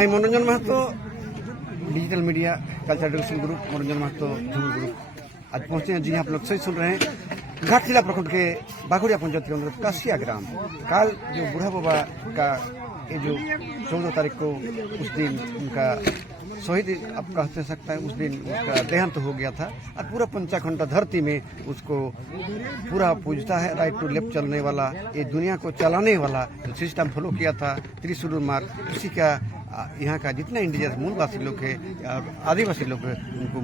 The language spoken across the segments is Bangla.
मनोरंजन Mahato digital media culture education group Manoranjan Mahato झूम ग्रुप आज पहुंचे हैं जी। आप लोग सही सुन रहे हैं। घाटशिला प्रखंड के बाघुड़िया पंचायत के अंदर कासिया ग्राम काल जो बूढ़ा बाबा का ये जो 14 तारीख को उस दिन उनका शहीद आप कह सकता है, उस दिन उसका देहांत हो गया था और पूरा पंचाखंड धरती में उसको पूरा पूजता है। राइट टू लेफ्ट चलने वाला, ये दुनिया को चलाने वाला जो सिस्टम फॉलो किया था त्रिशूल मार्ग, उसी का यहाँ का जितना इंडिजियस मूलवासी लोग है और आदिवासी लोग है उनको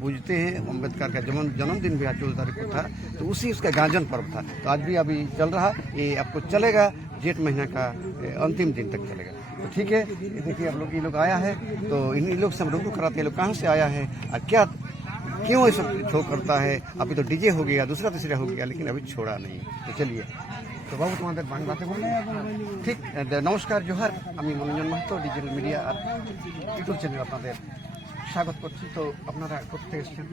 पूजते हैं। अम्बेडकर का जन्मदिन भी आज 14 तारीख को था, तो उसी उसका गांजन पर्व था। तो आज भी अभी चल रहा, ये आपको चलेगा जेठ महीना का अंतिम दिन तक चलेगा। तो ठीक है, ये देखिए आप लोग, ये लोग आया है तो इन लोग से हम रूबरू कराते हैं। लोग कहाँ से आया है और क्या क्यों ये सब शो करता है। अभी तो डीजे हो गया, दूसरा तीसरा हो गया, लेकिन अभी छोड़ा नहीं। तो चलिए, तो बाबू तुम्हारे बातें बोल ठीक। नमस्कार जोहार, আমি মনোরঞ্জন মাহাতো ডিজিটাল মিডিয়া আর ইউটিউব চ্যানেল আপনাদের স্বাগত করছি। তো আপনারা কোথা এসেছেন?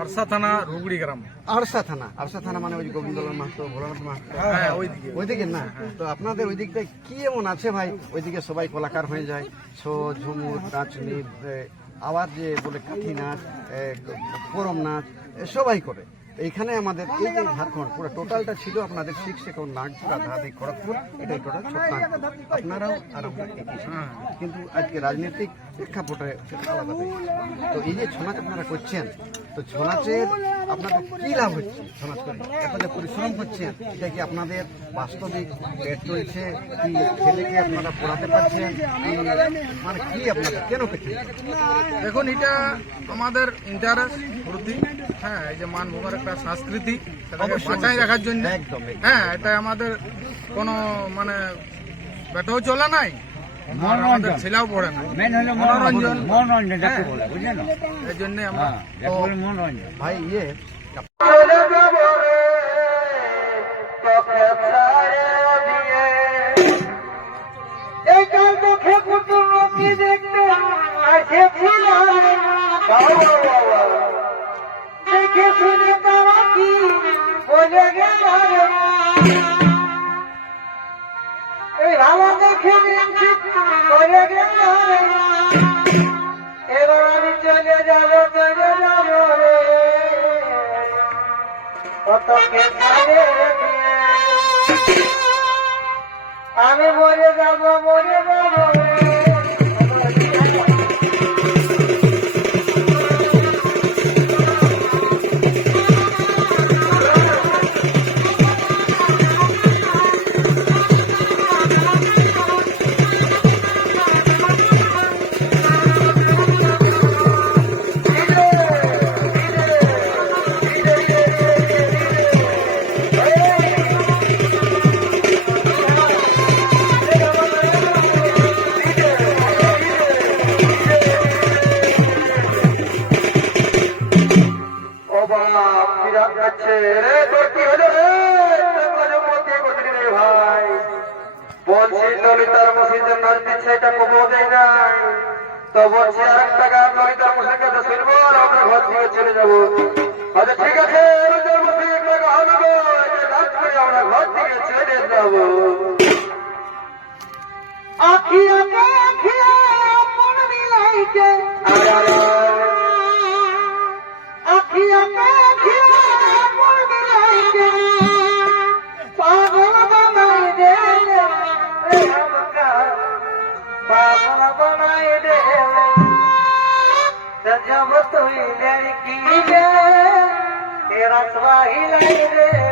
আরসা থানা রুগড়ি গ্রাম। আরসা থানা মানে ওই গোবিন্দলাল মাহাতো, ভোলানাথ মাহাতো, হ্যাঁ ওইদিকে না। তো আপনাদের ওই দিকটা কি এমন আছে ভাই? ওইদিকে সবাই কলাকার হয়ে যায়, ছো ঝুমুর নাচনি, আবার যে বলে কাঠি নাচ, করম নাচ সবাই করে। এইখানে আমাদের এই যে ঝাড়খণ্ড পুরো টোটালটা ছিল আপনাদের 6 সেকেন্ড নাগপুর ধাদি খড়গপুর, এটাই টোটাল ছোটনাগপুর। আপনারাও আর আমরা একই, কিন্তু আজকে রাজনৈতিক প্রেক্ষাপটে আলাদা হয়ে গেছে। তো এই যে ছৌ নাচ আপনারা করছেন, তো ছৌ নাচের আপনাদের কি লাভ হচ্ছে? ছৌ নাচ করে এত যে পরিশ্রম করছেন, এটা কি আপনাদের বাস্তবিক পেট চলছে, কি ছেলেকে আপনারা পড়াতে পারছেন, মানে কি আপনাদের কেন পেছেন? দেখুন, এটা আমাদের ইন্টারেস্ট বৃদ্ধি, হ্যাঁ, এই যে মানভূমের একটা সংস্কৃতি সেটাকে বাঁচাই রাখার জন্য। হ্যাঁ, এটা আমাদের কোনো মানে পেটেও চলে নাই, আমাদের ছেলেও পড়ে না, মনোরঞ্জন এই জন্য আমরা ভাই ইয়ে দেখে শুনে তারা কি বলে গেল, এই রামা দেখে বলে গেল, এবার আমি চলে যাব রে কতকে ছাড়ে আমি মরে যাব রে। বলছি ললিতার মসজিদের নাচ দিচ্ছে, এটা কবো দেয় নাই, তো বলছি আর একটা গান ললিতার মসজিদের কাছে শুনবো আর আমরা ঘর থেকে চলে যাবো। আচ্ছা ঠিক আছে, ললিতার মসজিদ একটা গান হবো, এটা নাচ করে আমরা ঘর থেকে চলে যাবো। আখিয়া আখিয়া মন মিলাইতে, আখিয়া আখিয়া মন মিলাইতে পাগল বানাই দে, पागल बनाए दे जब तू लड़की दे तेरा स्वाही लगे